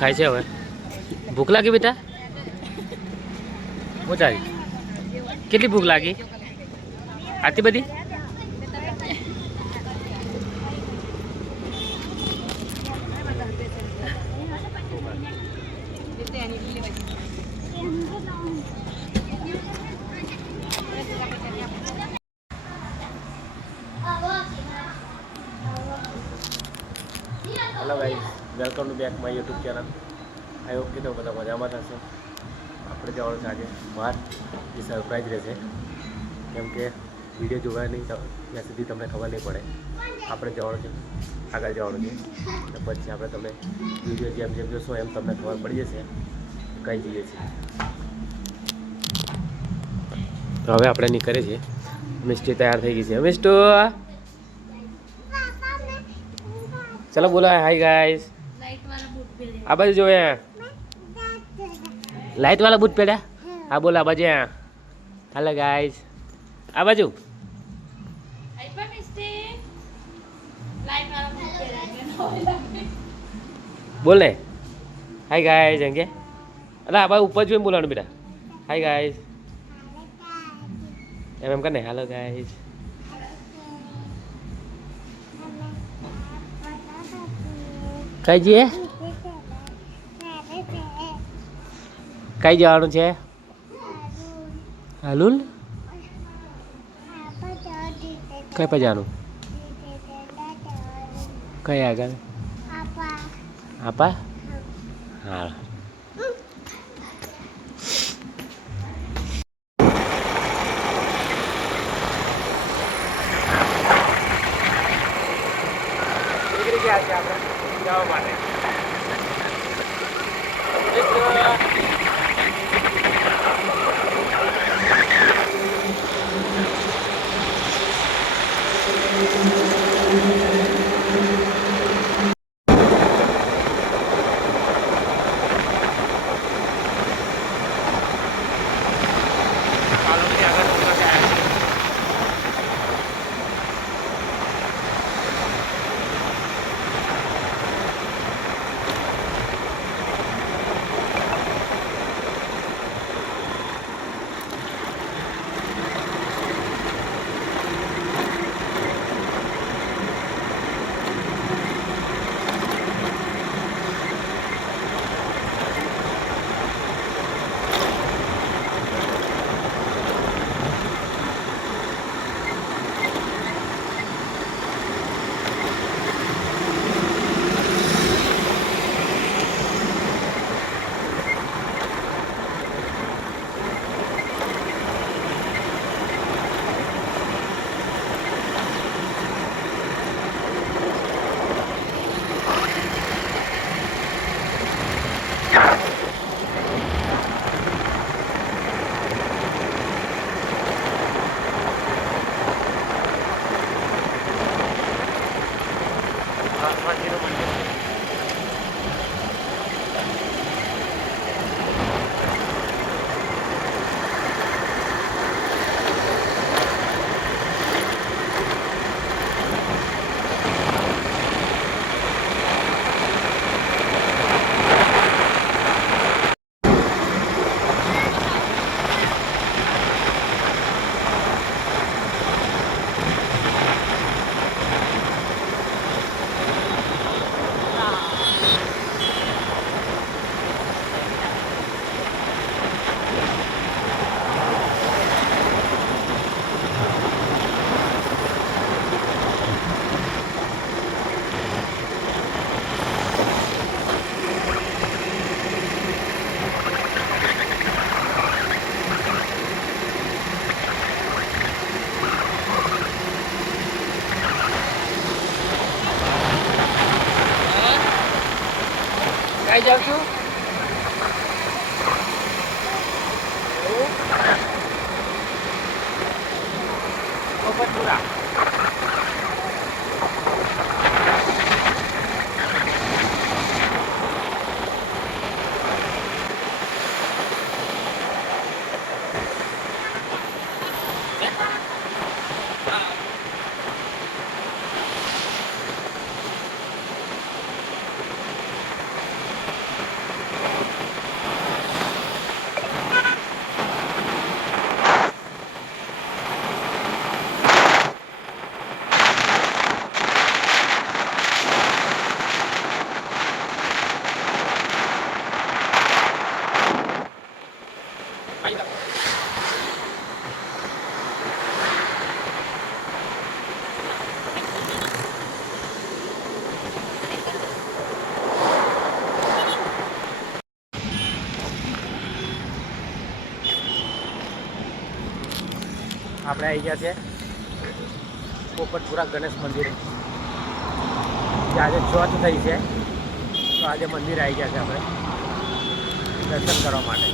ખાય છે હવે. ભૂખ લાગી બેટા? મોચારી કેટલી ભૂખ લાગી? આટલી બધી? Hello guys, welcome to back my YouTube channel. I hope કે તમે બધા મજામાં થશો. આપણે જવાનું છે આજે બહાર, જે સરપ્રાઈઝ રહેશે, કેમ કે વિડીયો જોવા નહીં ત્યાં સુધી તમને ખબર નહીં પડે. આપણે જવાનું છે, આગળ જવાનું છે, અને પછી આપણે તમે વિડીયો જેમ જેમ જોશો એમ તમને ખબર પડી જશે કઈ જઈએ છીએ. તો હવે આપણે નીકળે છીએ. મિસ્ટી તૈયાર થઈ ગઈ છે. મિસ્ટુ ચલો બોલો હાય ગાઈસ. આ બાજુ જો લાઈટ વાળા બૂટ પહેર્યા. હા બોલો આ બાજુ. હાલો ગાઈસ, આ બાજુ બોલે હાય ગાઈસ એમ કે. અરે આ બાજુ ઉપર જોઈને બોલવાનું બેટા. હાય ગાઈસ એમ એમ કરે. હાલો ગાઈસ. કઈ જઈએ? કઈ જવાનું છે? હાલુલ કઈ પર જવાનું? કઈ આગળ? આપા હા. નીકળી ગયા છે આપણે જવા માટે. કઈ જાઉં છું? પોપટપુરા. આપણે આવી ગયા છે પોપટપુરા ગણેશ મંદિર. આજે ચોથ થઈ છે તો આજે મંદિર આવી ગયા છે આપણે દર્શન કરવા માટે.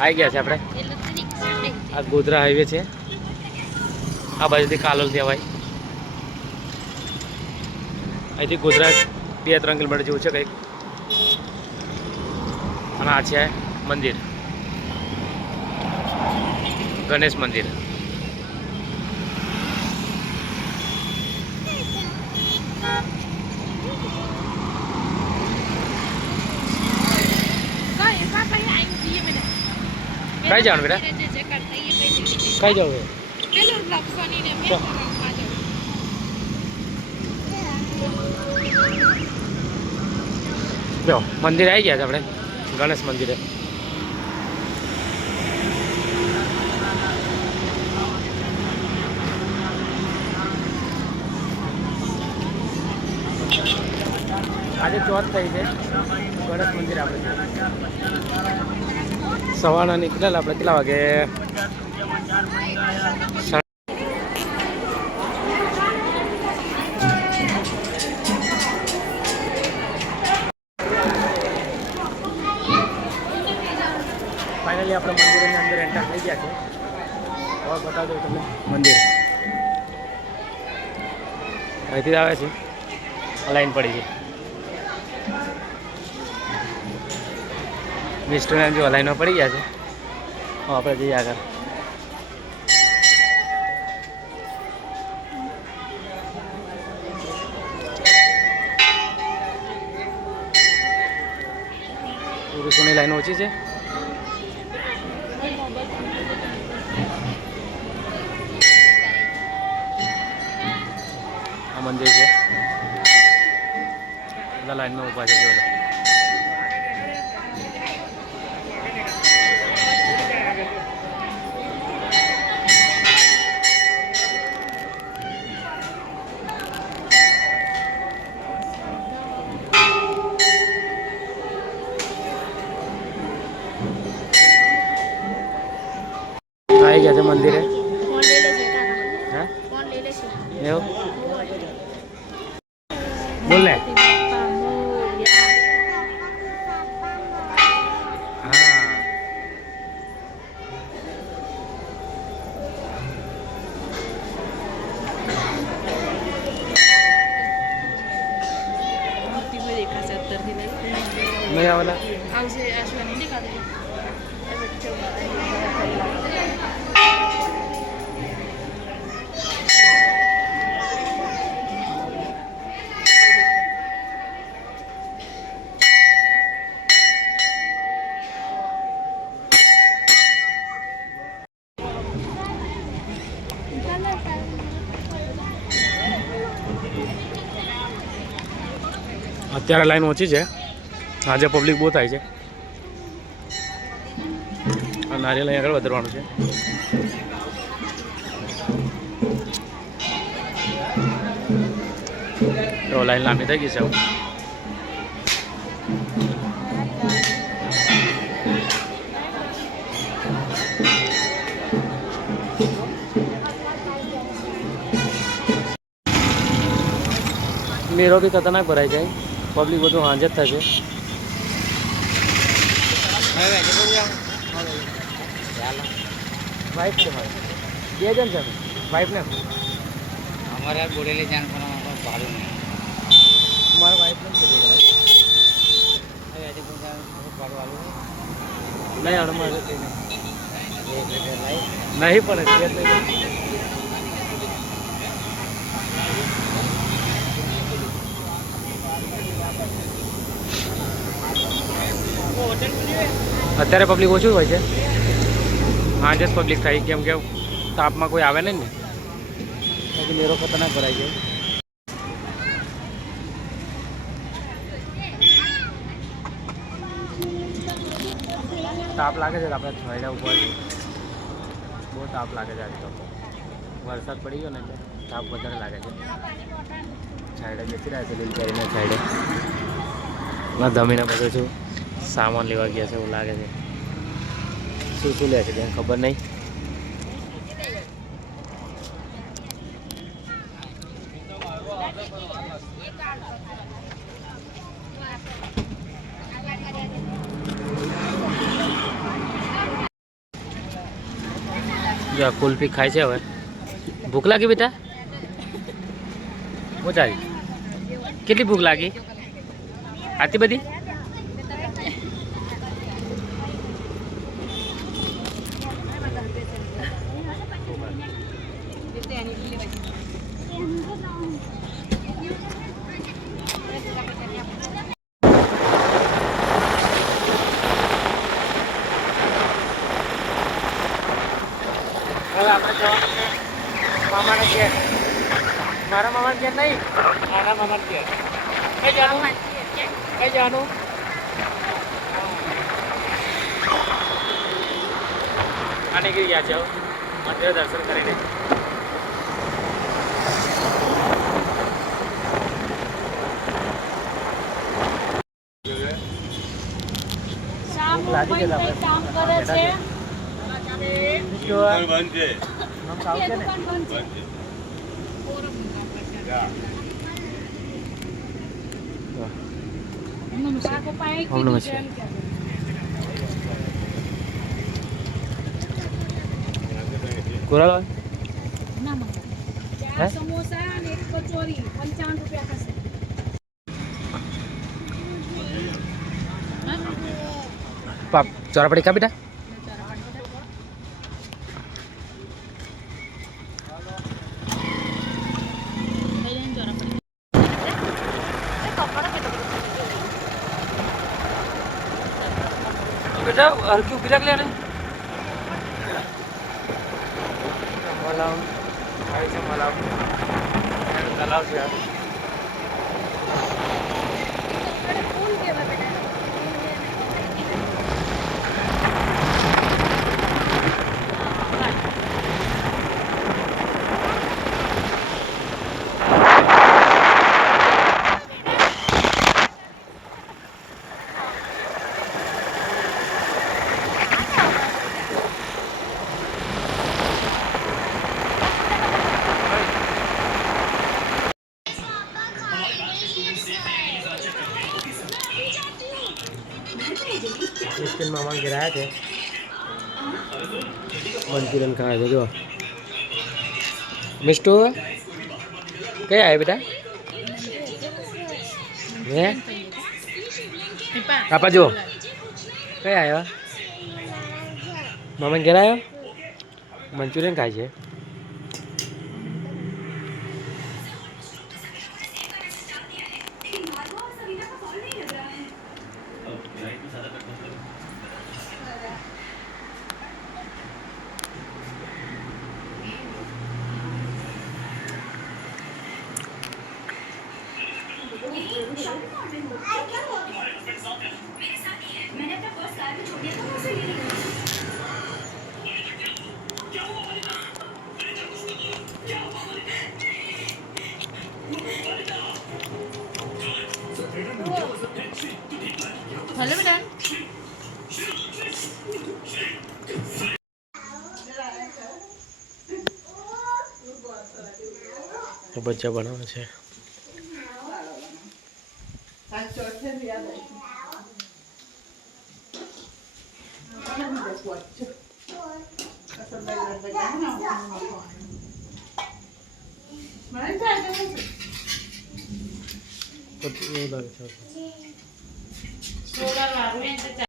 આવી ગયા છે આપણે. આ ગોધરા હાઈવે છે, આ બાજુથી કાલોલ કહેવાય. અહીંથી ગોધરા 2-3 કિલોમીટર જેવું છે કંઈક. અને આ છે મંદિર, ગણેશ મંદિર. કઈ જવાનું બેટા? કઈ જવું? જો મંદિર આવી ગયા છે આપણે, ગણેશ મંદિરે. આજે ચોથ થઈ છે, ગણેશ મંદિર આપણે સવારના નીકળેલા આપણે કેટલા વાગે? ફાઇનલી આપણે મંદિરની અંદર એન્ટર થઈ ગયા છે. હવે બતાવજો તમને મંદિર અહીંથી આવે છે, લાઈન પડી છે. મિસ્ટરને જો લાઈનમાં પડી ગયા છે. આપણે જઈએ આગળ. પુરુષોની લાઈન ઓછી છે. આ મંદિર છે, બધા લાઈનમાં ઊભા છે. જોઈ લો. આવી ગયા છે મંદિરે. હા એવું બોલ ને. નહીં આવેલા. અત્યારે લાઈન ઓછી છે, આજે પબ્લિક બહુ થાય છે. આ નારિયેલ અહીં આગળ વધારવાનું છે. તો લાઈન લાંબી થઈ ગઈ છે. મેળો બી ખતરનાક ભરાઈ જાય, પબ્લિક બધું હાજર થશે. વાઇફ છે મારે, 2 જણ છે. વાઇફ ને અમારે બોલેલી જાણ પણ ભાડું નહીં. મારા વાઇફ ને ભાડું નહીં આડું મારે નહીં પણ અત્યારે પબ્લિક ઓછું હોય છે. હાજર પબ્લિક થાય, કેમ કે તાપમાં કોઈ આવે નહીં ને, બાકી મેરો ખતરનાક ભરાઈ જાય. તાપ લાગે છે આપણે છોયડા ઉપર, બહુ તાપ લાગે છે આજે તો. વરસાદ પડી ગયો ને એટલે તાપ વધારે લાગે છે. છાયડા બેસી રહ્યા છે લીલ કરીને છાયડે. ધમીને બધું શું સામાન લેવા ગયા છે એવું લાગે છે. શું લે છે તેને ખબર નહીં. જો કુલ્ફી ખાય છે હવે. ભૂખ લાગી બેટા? મોટારી કેટલી ભૂખ લાગી? આટલી બધી? હવે આપણે જવાનું છે મામાના ઘેર. મારા મામાના ઘેર નહીં, મારા મામાના ઘેર. કઈ જવાનું? કઈ જવાનું? આ નીકળી ગયા છે મંદિર દર્શન કરીને. લાગી ગયેલા આપણે. કામ કરે છે. ઓમ નમઃ શિવાય. કોરા હે? સમોસા અને એક કચોરી 55 રૂપિયા થશે. પાપ ચોરાપડી કા બેટા? बेटा हल्की ऊपर रख लेने मलाव ऐसे मलाव तालाब से यार क्रिश्चियन मामा गिराया थे मंचूरियन खाया था जो मिस्टू क्या है बेटा ये पापा जो क्या आयो मामा गिरायो मंचूरियन खाई है मैंने अपना पर्स कार में छोड़ दिया था, उसे ले ली। हेलो बेटा. तो बच्चा बनावे છે તો એવું લાગે છે. સોડા વાળું